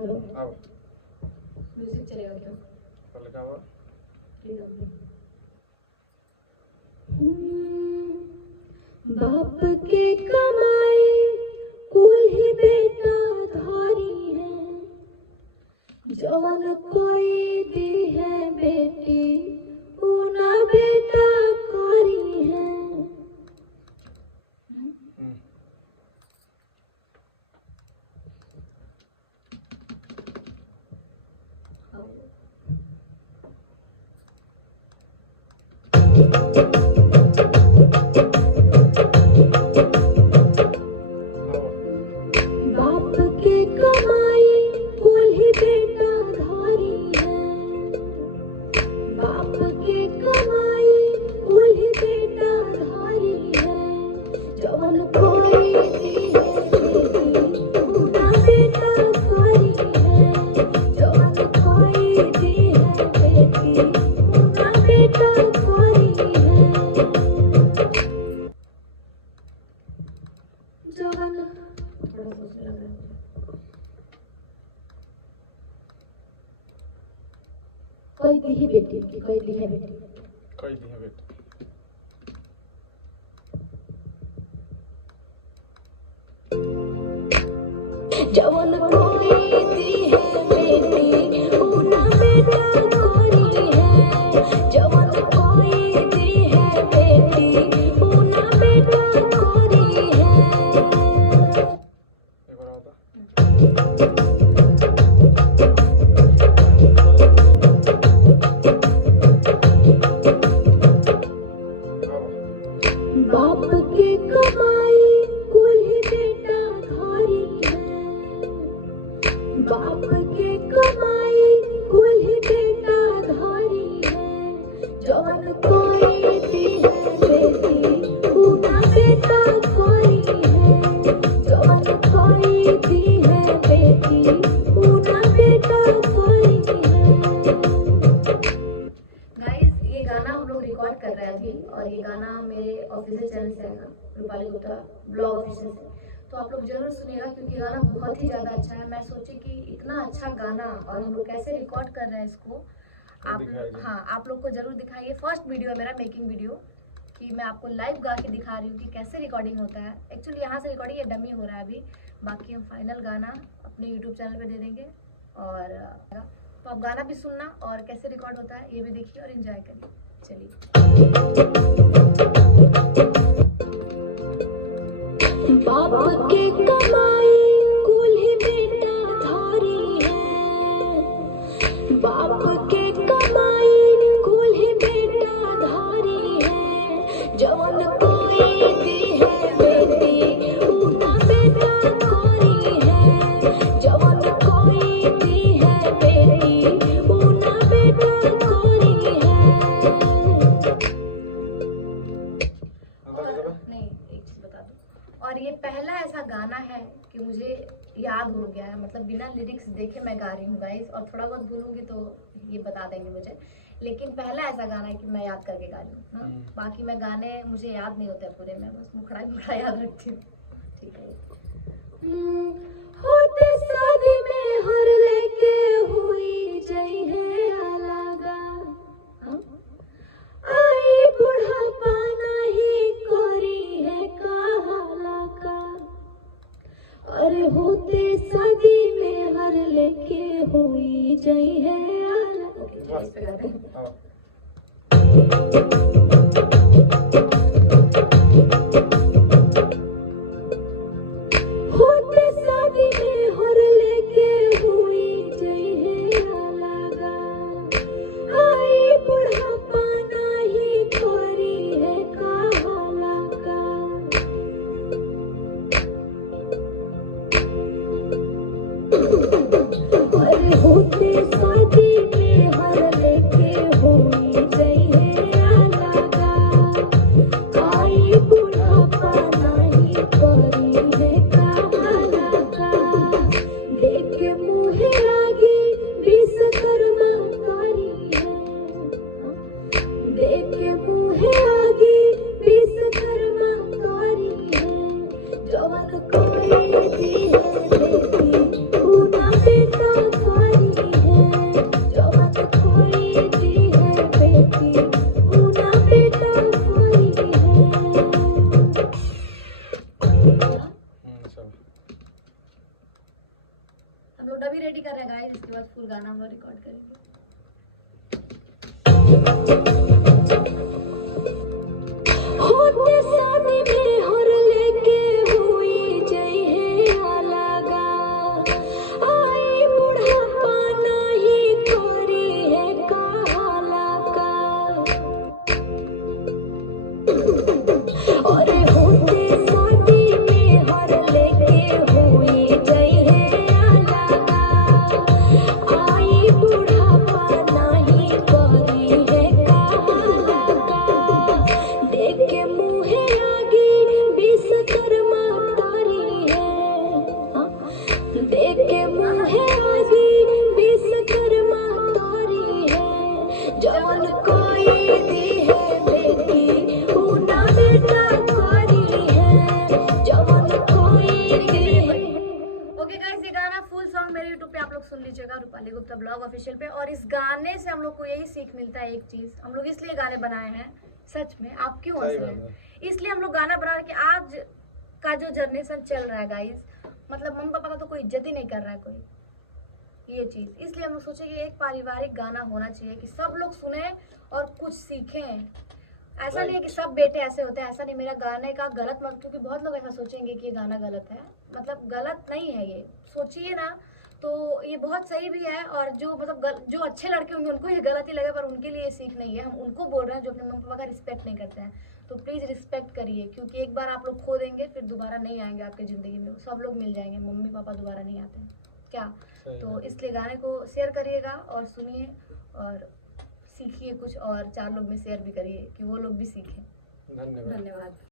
अब म्यूजिक चलेगा क्या? पहले क्या हुआ? बाप के कमाई कुल ही बेटा धारी है, जवन कोई दी है बेटी उना बेटा कारी है। बाप के कमाई कुल ही बेटा धारी है, बाप के कमाई कुल ही बेटा धारी है, जवन कोई दी है बेटी उना बेटा कारी है, जवन कोई दी है बेटी उना बेटा कारी है। जवन थोड़ा सोचने लग रहा है। कोई दी है बेटी की, कोई दी है बेटी, कोई दी है बेटी, जवन कोई दी है बेटी उना बेटा कारी है, जवन कोई दी है बेटी उना बेटा कारी है। एक बार होता बाप के कमाई कुल ही बेटा धारी है, बाप के कमाई कुल ही बेटा धारी है, जवन कोई दी है बेटी उना बेटा कारी है, जवन कोई दी है बेटी उना बेटा कारी है। गाइस ये गाना हम लोग रिकॉर्ड कर रहे हैं अभी, और ये गाना मेरे ऑफिशियल चैनल से आएगा, रूपाली गुप्ता ब्लॉग ऑफिशियल से। तो आप लोग जरूर सुनिएगा क्योंकि गाना बहुत ही ज़्यादा अच्छा है। मैं सोची कि इतना अच्छा गाना और हम लोग कैसे रिकॉर्ड कर रहे हैं इसको आप, हाँ आप लोग को जरूर दिखाइए। फर्स्ट वीडियो है मेरा, मेकिंग वीडियो, कि मैं आपको लाइव गा के दिखा रही हूँ कि कैसे रिकॉर्डिंग होता है। एक्चुअली यहाँ से रिकॉर्डिंग ये डमी हो रहा है अभी, बाकी हम फाइनल गाना अपने यूट्यूब चैनल पे दे देंगे। और तो आप गाना भी सुनना और कैसे रिकॉर्ड होता है ये भी देखिए और एंजॉय करिए। चलिए। बाप के कमाई कुल ही बेटा धारी है, बाप के कमाई कुल ही बेटा धारी है, जवन कोई दी है बेटी उना बेटा कारी है, जवन कोई दी है बेटी उना बेटा कारी है। नहीं एक चीज बता दूं, और ये पहला ऐसा गाना है कि मुझे याद हो गया है, मतलब बिना लिरिक्स देखे मैं गा रही हूँ गाइस, और थोड़ा बहुत भूलूंगी तो ये बता देंगे मुझे, लेकिन पहला ऐसा गाना है कि मैं याद करके गा रही हूँ ना। बाकी मैं गाने मुझे याद नहीं होते पूरे, मैं बस मुखड़ा मुखड़ा याद रखती हूँ। ठीक है। होते शादी में हर लेके हुई जई है अलगा, आई बुढ़ापा नहीं करी है कहाला का, अरे होते शादी में हर लेके हुई जई है अलगा। इस पे गाते हैं। अब होते शादी में हर लेके हुई जई है अलगा, आई बुढ़ापा नहीं करी है कहाला का। अरे होते शादी में हर लेके हुई जई है अलगा, आई बुढ़ापा नहीं करी है कहाला का। देख के मुहे आगे विश्वकर्मा कारी है, देख के मुहे आगे विश्वकर्मा कारी है, जवन कोई दी है बेटी उना लोग डबी रेडी कर रहे हैं गाइस, इसके बाद फुल गाना हम लोग रिकॉर्ड करेंगे। होते शादी में हर लेके हुई जई है अलगा, आई बुढ़ापा नहीं करी है कहाला का। और होते शादी में हर लेके हुई जई है अलगा, आई बुढ़ापा नहीं करी है कहाला का। देख के मुँहे आगे विश्वकर्मा तारी है, देख के मुँहे आगे विश्वकर्मा तारी है। जवन कोई दी है बेटी ऊ ना बेटा करी है, जवन कोई दी है। ओके गाइस, ये गाना फुल सॉन्ग मेरे YouTube पे आप लोग सुन लीजिएगा, रूपाली गुप्ता ब्लॉग ऑफिशियल पे। और इस गाने से हम लोग को यही सीख मिलता है, एक चीज हम लोग इसलिए गाने बनाए हैं, सच में आप क्यों हंस सही रहे बात हैं, इसलिए हम लोग गाना बना रहे हैं कि आज का जो जनरेशन चल रहा है गाइस, मतलब मम्मी पापा का तो कोई इज्जत ही नहीं कर रहा है कोई, ये चीज इसलिए हम लोग सोचे कि एक पारिवारिक गाना होना चाहिए कि सब लोग सुने और कुछ सीखें। ऐसा नहीं है कि सब बेटे ऐसे होते हैं, ऐसा नहीं, मेरा गाने का गलत मत, क्योंकि बहुत लोग ऐसा सोचेंगे कि ये गाना गलत है, मतलब गलत नहीं है, ये सोचिए ना तो ये बहुत सही भी है। और जो मतलब जो अच्छे लड़के होंगे उनको ये गलत ही लगे, पर उनके लिए ये सीख नहीं है। हम उनको बोल रहे हैं जो अपने मम्मी पापा का रिस्पेक्ट नहीं करते हैं, तो प्लीज़ रिस्पेक्ट करिए, क्योंकि एक बार आप लोग खो देंगे फिर दोबारा नहीं आएंगे आपकी ज़िंदगी में, सब लोग मिल जाएंगे, मम्मी पापा दोबारा नहीं आते हैं क्या। सही तो बात। इसलिए गाने को शेयर करिएगा और सुनिए और सीखिए कुछ, और 4 लोग में शेयर भी करिए कि वो लोग भी सीखें। धन्यवाद। धन्यवाद।